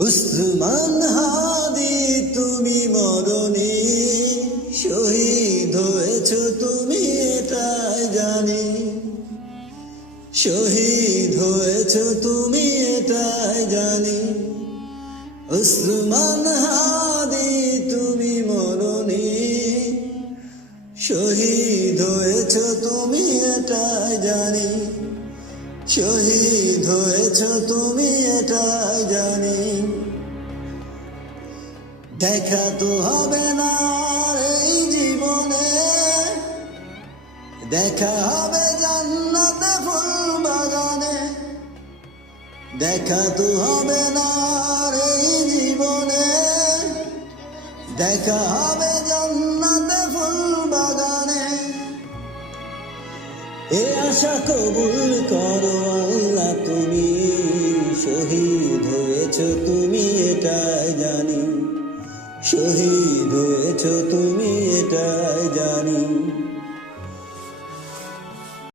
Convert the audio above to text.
উসমান হাদি তুমি মরণে শহীদ হয়েছ তুমি এটাই জানি, শহীদ হয়েছ তুমি এটাই জানি। উসমান হাদি তুমি মরণে শহীদ হয়েছ তুমি এটাই জানি, শহীদ হয়েছ তুমি এটাই জানি। দেখা তো হবে না এই জীবনে, দেখা হবে জান্নাতে ফুল বাগানে। দেখা তো হবে না এই জীবনে, দেখা হবে জান্নাতে ফুল বাগানে। এ আশা কবুল করো আল্লাহ, তুমি শহীদ হয়েছ তুমি এটাই জানি, শহীদ হয়েছ তুমি এটাই জানি।